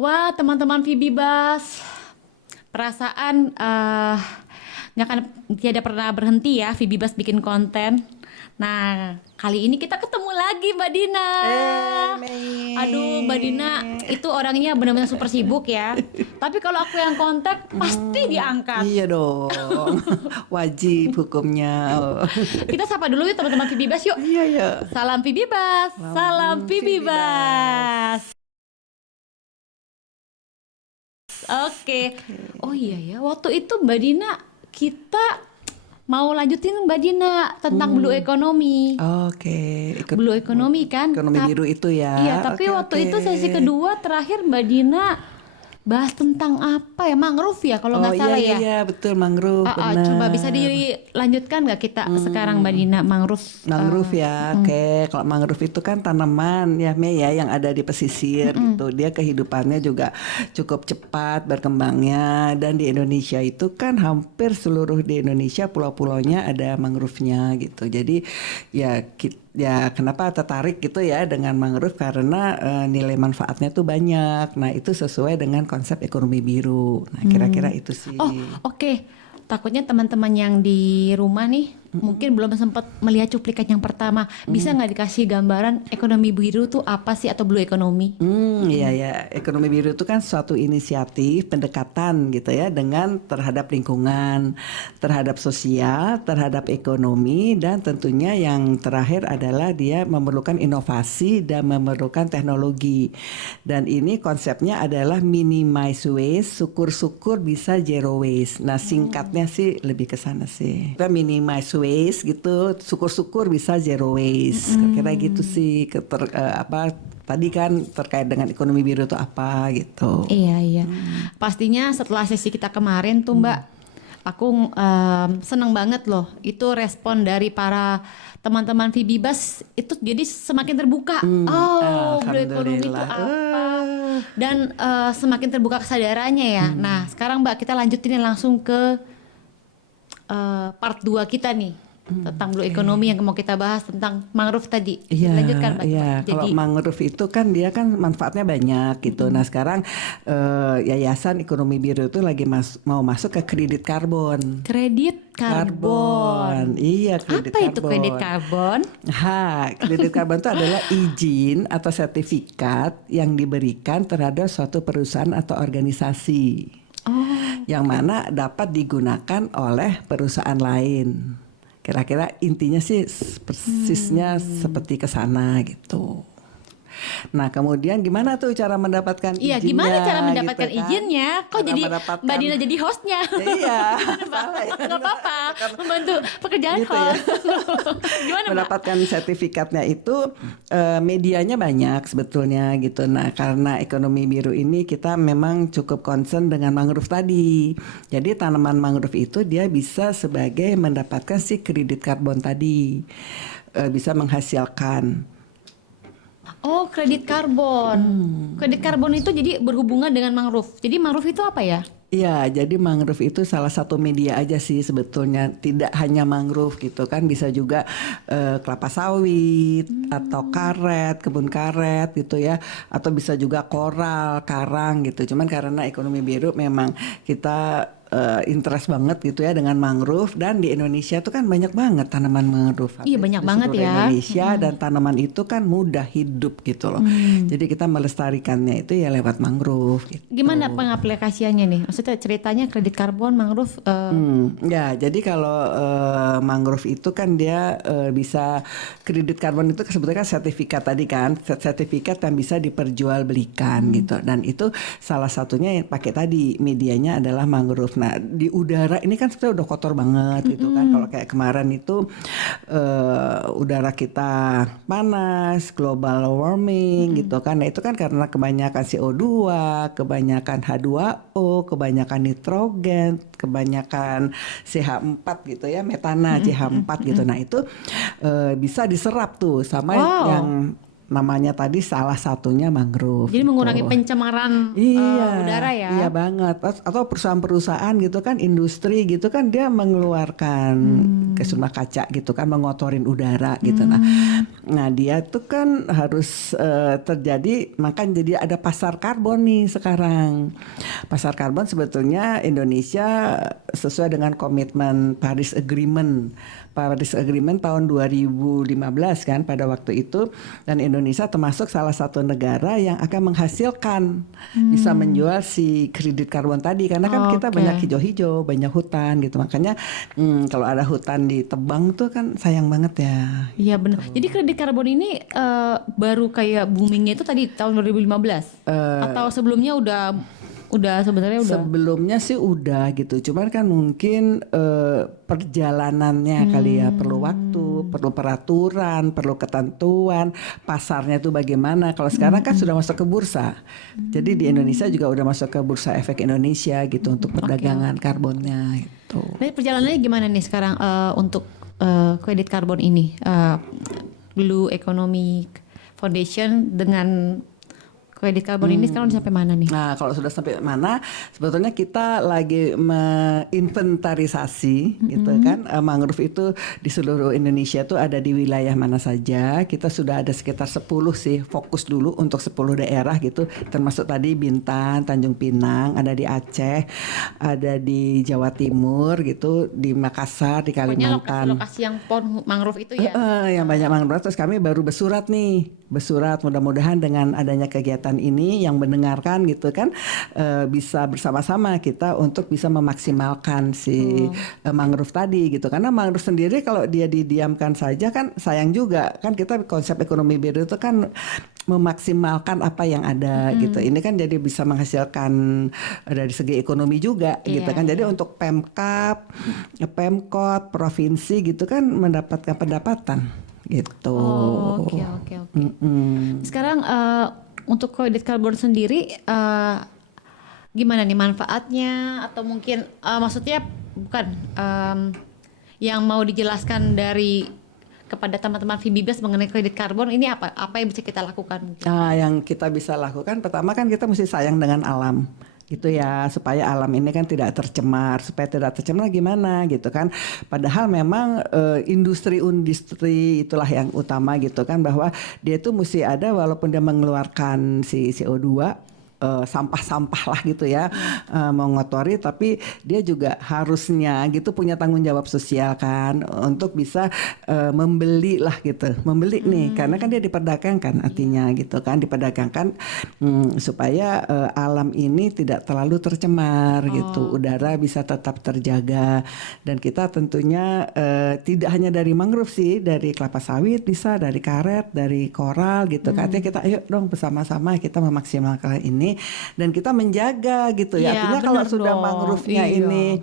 Wah, teman-teman Vibibas, perasaan nggak akan tiada pernah berhenti ya Vibibas bikin konten. Nah, kali ini kita ketemu lagi Mbak Dina. Aduh, Mbak Dina Mei. itu orangnya benar-benar super sibuk ya. Tapi kalau aku yang kontak pasti diangkat. Iya dong, wajib hukumnya. Oh. Kita sapa dulu yuk teman-teman Vibibas yuk. Iya ya. Salam Vibibas, salam Vibibas. Vibibas. Oke. Oh iya ya, waktu itu Mbak Dina kita mau lanjutin Mbak Dina tentang blue economy. Oke, Blue economy kan? ekonomi biru itu ya. Iya, tapi Oke, waktu itu oke. sesi kedua terakhir Mbak Dina bahas tentang apa ya? Mangrove ya kalau nggak Oh salah iya ya. iya betul mangrove Coba benar. bisa dilanjutkan nggak kita sekarang Mbak Dina mangrove? Mangrove ya, oke. Kalau mangrove itu kan tanaman ya Mei ya yang ada di pesisir gitu. Dia kehidupannya juga cukup cepat berkembangnya dan di Indonesia itu kan hampir seluruh di Indonesia pulau-pulaunya ada mangrove-nya gitu. Jadi ya kenapa tertarik gitu ya dengan mangrove karena nilai manfaatnya tuh banyak. Nah, itu sesuai dengan konsep ekonomi biru. Nah, kira-kira itu sih. Oh, oke. Takutnya teman-teman yang di rumah nih mungkin belum sempat melihat cuplikan yang pertama. Bisa nggak dikasih gambaran ekonomi biru tuh apa sih atau blue economy? Iya ya, ekonomi biru itu kan suatu inisiatif pendekatan gitu ya dengan terhadap lingkungan, terhadap sosial, terhadap ekonomi dan tentunya yang terakhir adalah dia memerlukan inovasi dan memerlukan teknologi. Dan ini konsepnya adalah minimize waste, syukur-syukur bisa zero waste. Nah, singkatnya sih lebih ke sana sih. Kita minimize waste gitu, syukur-syukur bisa zero waste. Kira gitu sih tadi kan terkait dengan ekonomi biru itu apa gitu. Iya, iya. Pastinya setelah sesi kita kemarin tuh Mbak, aku seneng banget loh. Itu respon dari para teman-teman Vibibas itu jadi semakin terbuka. Oh, blue economy itu Alhamdulillah. apa? Dan semakin terbuka kesadarannya ya. Nah, sekarang Mbak kita lanjutin langsung ke part 2 kita nih. Tentang blue economy yang mau kita bahas tentang mangrove tadi. Iya, Lanjutkan Mbak. iya. Jadi Kalau mangrove itu kan dia kan manfaatnya banyak gitu. Nah sekarang Yayasan Ekonomi Biru itu lagi mau masuk ke kredit karbon. kredit karbon. Iya, kredit Apa itu karbon. kredit karbon? Kredit karbon itu adalah izin atau sertifikat yang diberikan terhadap suatu perusahaan atau organisasi. Yang mana dapat digunakan oleh perusahaan lain. Kira-kira intinya sih persisnya seperti ke sana gitu. Nah, kemudian gimana tuh cara mendapatkan Iya, izinnya? gimana cara mendapatkan gitu kan? izinnya? Kok Cara jadi mendapatkan- Mbak Dina jadi hostnya? Iya, Mbak, salah ya. nggak apa-apa, membantu pekerjaan Gitu ya. host. Gimana Mbak? Mendapatkan sertifikatnya itu medianya banyak sebetulnya gitu. Nah, karena ekonomi biru ini kita memang cukup concern dengan mangrove tadi. Jadi tanaman mangrove itu dia bisa sebagai mendapatkan si kredit karbon tadi. Bisa menghasilkan. Oh, kredit karbon. Kredit karbon itu jadi berhubungan dengan mangrove. Jadi mangrove itu apa ya? Iya, jadi mangrove itu salah satu media aja sih sebetulnya. Tidak hanya mangrove gitu kan, bisa juga kelapa sawit atau karet, kebun karet gitu ya, atau bisa juga koral, karang gitu. Cuman karena ekonomi biru memang kita interest banget gitu ya dengan mangrove dan di Indonesia tuh kan banyak banget tanaman mangrove. Iya, banyak Di banget seluruh ya. Indonesia dan tanaman itu kan mudah hidup gitu loh. Jadi kita melestarikannya itu ya lewat mangrove gitu. Gimana pengaplikasiannya nih? Maksudnya ceritanya kredit karbon, mangrove. Ya, jadi kalau mangrove itu kan dia bisa kredit karbon itu sebetulnya kan sertifikat tadi kan, sertifikat yang bisa diperjualbelikan gitu. Dan itu salah satunya yang pakai tadi medianya adalah mangrove. Nah, di udara ini kan sebenarnya udah kotor banget gitu kan. Kalau kayak kemarin itu udara kita panas, global warming gitu kan. Nah, itu kan karena kebanyakan CO2, kebanyakan H2O, kebanyakan nitrogen, kebanyakan CH4 gitu ya, metana CH4 gitu. Nah, itu bisa diserap tuh sama Wow. yang namanya tadi salah satunya mangrove. Jadi mengurangi gitu. pencemaran udara ya. Iya banget. Atau perusahaan-perusahaan gitu kan, industri gitu kan, dia mengeluarkan gas rumah kaca gitu kan, mengotorin udara gitu. Nah dia tuh kan harus terjadi, makanya jadi ada pasar karbon nih sekarang. Pasar karbon sebetulnya Indonesia sesuai dengan komitmen Paris Agreement tahun 2015 kan pada waktu itu, dan Indonesia termasuk salah satu negara yang akan menghasilkan bisa menjual si kredit karbon tadi, karena kan kita banyak hijau-hijau, banyak hutan gitu, makanya kalau ada hutan ditebang tuh kan sayang banget ya. Iya benar. Jadi kredit karbon ini baru kayak boomingnya itu tadi tahun 2015 atau sebelumnya udah sebenarnya udah. Sebelumnya sih udah gitu, cuman kan mungkin perjalanannya kali ya, perlu waktu, perlu peraturan, perlu ketentuan, pasarnya tuh bagaimana. Kalau sekarang kan sudah masuk ke bursa, jadi di Indonesia juga udah masuk ke Bursa Efek Indonesia gitu untuk perdagangan karbonnya gitu. Nah, perjalanannya gimana nih sekarang untuk kredit karbon ini? Blue Economic Foundation dengan kredit karbon ini sekarang udah sampai mana nih? Nah, kalau sudah sampai mana, sebetulnya kita lagi menginventarisasi gitu kan, mangrove itu di seluruh Indonesia tuh ada di wilayah mana saja. Kita sudah ada sekitar 10 sih, fokus dulu untuk 10 daerah gitu, termasuk tadi Bintan, Tanjung Pinang, ada di Aceh, ada di Jawa Timur gitu, di Makassar, di Kalimantan. Pokoknya lokasi-lokasi yang pohon mangrove itu ya? Yang banyak mangrove. Terus kami baru bersurat mudah-mudahan dengan adanya kegiatan ini yang mendengarkan gitu kan, bisa bersama-sama kita untuk bisa memaksimalkan si mangrove tadi gitu, karena mangrove sendiri kalau dia didiamkan saja kan sayang juga kan. Kita konsep ekonomi biru itu kan memaksimalkan apa yang ada gitu. Ini kan jadi bisa menghasilkan dari segi ekonomi juga gitu kan. Jadi untuk Pemkab, Pemkot, provinsi gitu kan mendapatkan pendapatan gitu. Oke. Sekarang untuk kredit karbon sendiri gimana nih manfaatnya, atau mungkin maksudnya bukan yang mau dijelaskan kepada teman-teman Fibibas mengenai kredit karbon ini apa yang bisa kita lakukan? Nah, yang kita bisa lakukan pertama kan kita mesti sayang dengan alam gitu ya, supaya alam ini kan tidak tercemar. Supaya tidak tercemar gimana gitu kan, padahal memang industri itulah yang utama gitu kan, bahwa dia itu mesti ada walaupun dia mengeluarkan si CO2, sampah-sampah lah gitu ya, mengotori, tapi dia juga harusnya gitu punya tanggung jawab sosial kan, untuk bisa membeli nih, karena kan dia diperdagangkan artinya gitu kan, diperdagangkan supaya alam ini tidak terlalu tercemar gitu, udara bisa tetap terjaga. Dan kita tentunya tidak hanya dari mangrove sih, dari kelapa sawit bisa, dari karet, dari koral gitu. Artinya kita ayo dong bersama-sama kita memaksimalkan ini dan kita menjaga gitu ya. Artinya kalau sudah mangrove-nya ini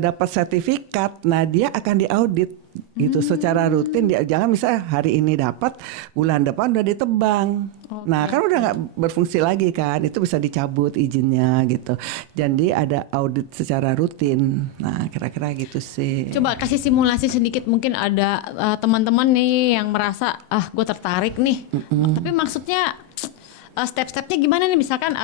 dapat sertifikat, nah dia akan diaudit gitu secara rutin. Dia jangan misalnya hari ini dapat, bulan depan udah ditebang. Nah kan udah nggak berfungsi lagi kan, itu bisa dicabut izinnya gitu. Jadi ada audit secara rutin. Nah kira-kira gitu sih. Coba kasih simulasi sedikit, mungkin ada teman-teman nih yang merasa gue tertarik nih, tapi maksudnya step-stepnya gimana nih, misalkan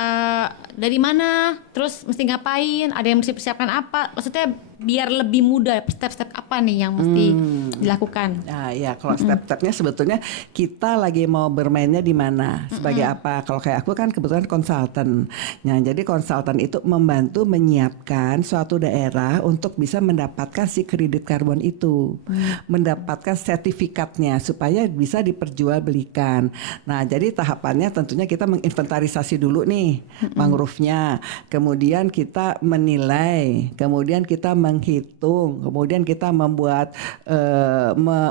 dari mana, terus mesti ngapain, ada yang mesti persiapkan apa, maksudnya biar lebih mudah, step-step apa nih yang mesti dilakukan? Nah ya, kalau step-stepnya sebetulnya kita lagi mau bermainnya di mana, sebagai apa. Kalau kayak aku kan kebetulan konsultan. Nah jadi konsultan itu membantu menyiapkan suatu daerah untuk bisa mendapatkan si kredit karbon itu, mendapatkan sertifikatnya supaya bisa diperjualbelikan. Nah jadi tahapannya tentunya kita menginventarisasi dulu nih mangrove-nya, kemudian kita menilai, kemudian kita menghitung, kemudian kita membuat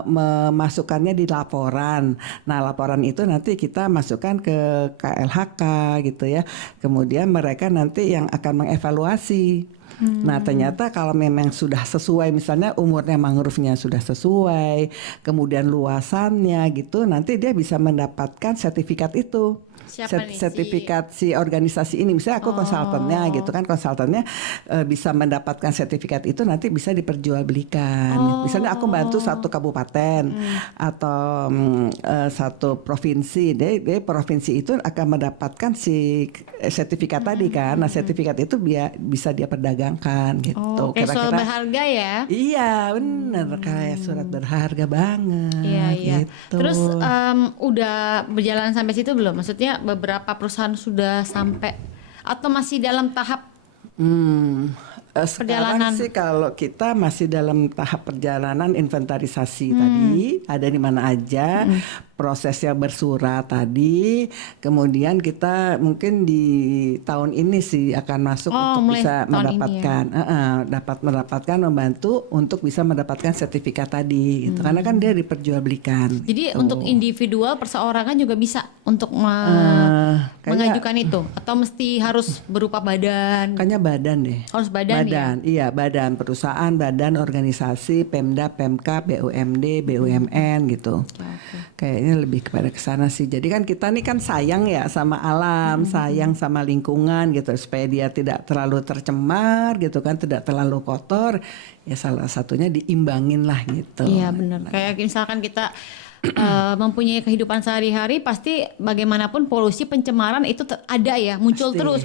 memasukkannya di laporan. Nah laporan itu nanti kita masukkan ke KLHK gitu ya, kemudian mereka nanti yang akan mengevaluasi Nah ternyata kalau memang sudah sesuai, misalnya umurnya mangrove-nya sudah sesuai, kemudian luasannya gitu, nanti dia bisa mendapatkan sertifikat itu. Siapa nih Sertifikat si organisasi ini, misalnya aku konsultannya gitu kan, konsultannya bisa mendapatkan sertifikat itu, nanti bisa diperjualbelikan. Misalnya aku bantu satu kabupaten atau satu provinsi, dia provinsi itu akan mendapatkan si sertifikat tadi kan. Nah sertifikat itu bisa dia perdagangkan gitu. Kayak soal berharga ya? Iya bener, kayak surat berharga banget. Iya. Gitu. Terus udah berjalan sampai situ belum? Maksudnya beberapa perusahaan sudah sampai atau masih dalam tahap sekarang perjalanan? sih kalau kita masih dalam tahap perjalanan inventarisasi tadi, ada di mana aja, prosesnya bersurat tadi, kemudian kita mungkin di tahun ini sih akan masuk untuk bisa mendapatkan, dapat mendapatkan, membantu untuk bisa mendapatkan sertifikat tadi, gitu. Karena kan dia diperjualbelikan. Jadi untuk individual perseorangan juga bisa untuk mengajukan itu, atau mesti harus berupa badan? Kayaknya badan deh. Harus badan ya? Iya badan, perusahaan, badan, organisasi, Pemda, Pemkab, BUMD, BUMN gitu. Kayaknya lebih kepada ke sana sih. Jadi kan kita nih kan sayang ya sama alam, sayang sama lingkungan gitu, supaya dia tidak terlalu tercemar gitu kan, tidak terlalu kotor. Ya salah satunya diimbangin lah gitu. Iya benar. Kayak misalkan kita mempunyai kehidupan sehari-hari, pasti bagaimanapun polusi, pencemaran itu ada ya, muncul terus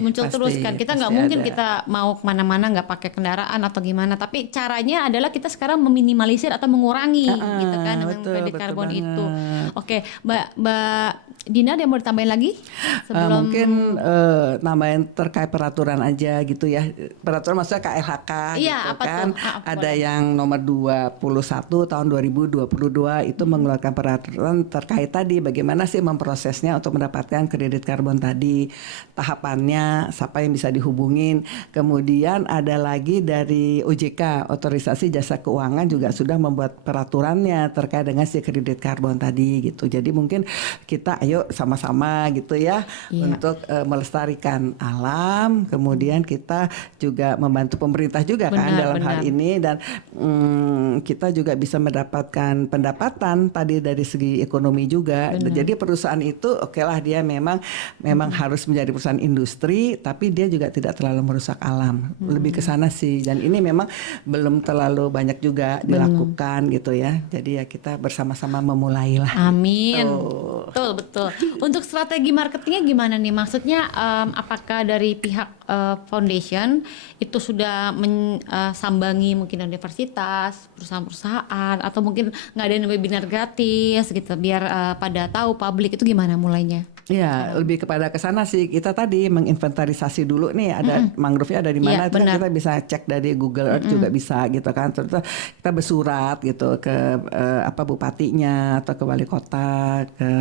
kan. Kita nggak mungkin ada. kita mau kemana-mana nggak pakai kendaraan atau gimana. Tapi caranya adalah kita sekarang meminimalisir atau mengurangi gitu kan dengan kredit karbon itu. Oke, Mbak Dina, ada yang mau ditambahin lagi sebelum mungkin nambahin terkait peraturan aja gitu ya. Peraturan maksudnya KLHK Iya, gitu apa kan. tuh? Ada yang nomor 21 tahun 2022 itu mengeluarkan peraturan terkait tadi bagaimana sih memprosesnya untuk mendapatkan kredit karbon tadi, tahapannya, siapa yang bisa dihubungin. Kemudian ada lagi dari OJK, Otorisasi Jasa Keuangan, juga sudah membuat peraturannya terkait dengan si kredit karbon tadi gitu. Jadi mungkin kita ayo sama-sama gitu ya untuk melestarikan alam, kemudian kita juga membantu pemerintah juga kan dalam hal ini, dan kita juga bisa mendapatkan pendapatan tadi dari segi ekonomi juga. Jadi perusahaan itu okelah dia memang harus menjadi perusahaan industri, tapi dia juga tidak terlalu merusak alam. Lebih ke sana sih, dan ini memang belum terlalu banyak juga dilakukan gitu ya. Jadi ya kita bersama-sama memulailah. Amin. Betul. Untuk strategi marketingnya gimana nih? Maksudnya apakah dari pihak foundation itu sudah sambangi mungkin universitas, perusahaan-perusahaan, atau mungkin ngadain webinar gratis gitu biar pada tahu publik itu gimana mulainya? Ya, lebih kepada ke sana sih. Kita tadi menginventarisasi dulu nih, ada mangrove-nya ada di mana, itu kan kita bisa cek dari Google Earth juga bisa gitu kan. Terus kita bersurat gitu ke bupatinya atau ke wali kota, ke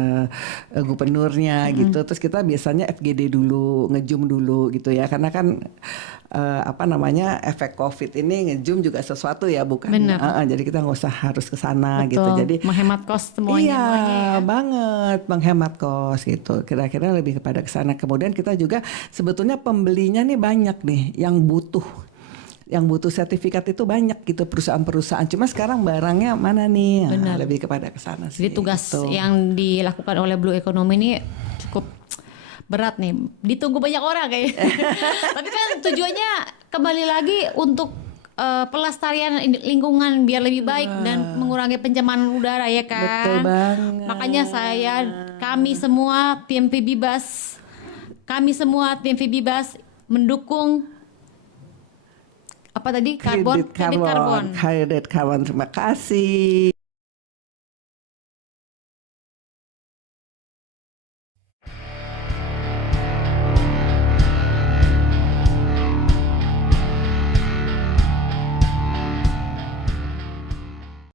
gubernurnya gitu. Terus kita biasanya FGD dulu, nge-zoom dulu gitu ya. Karena kan efek COVID ini nge-zoom juga sesuatu ya, bukan? Jadi kita nggak usah harus ke sana gitu. Jadi menghemat kos semuanya. Iya, banget menghemat kos gitu. Kira-kira lebih kepada ke sana. Kemudian kita juga sebetulnya pembelinya nih banyak nih yang butuh sertifikat itu banyak gitu, perusahaan-perusahaan. Cuma sekarang barangnya mana nih? Nah, lebih kepada ke sana sih. Jadi tugas gitu. yang dilakukan oleh Blue Economy ini cukup berat nih. Ditunggu banyak orang kayaknya. Tapi kan tujuannya kembali lagi untuk pelestarian lingkungan biar lebih baik dan mengurangi pencemaran udara ya kan. Betul banget. Makanya kami semua tim Fibibas mendukung kredit karbon. Kredit karbon. Terima kasih.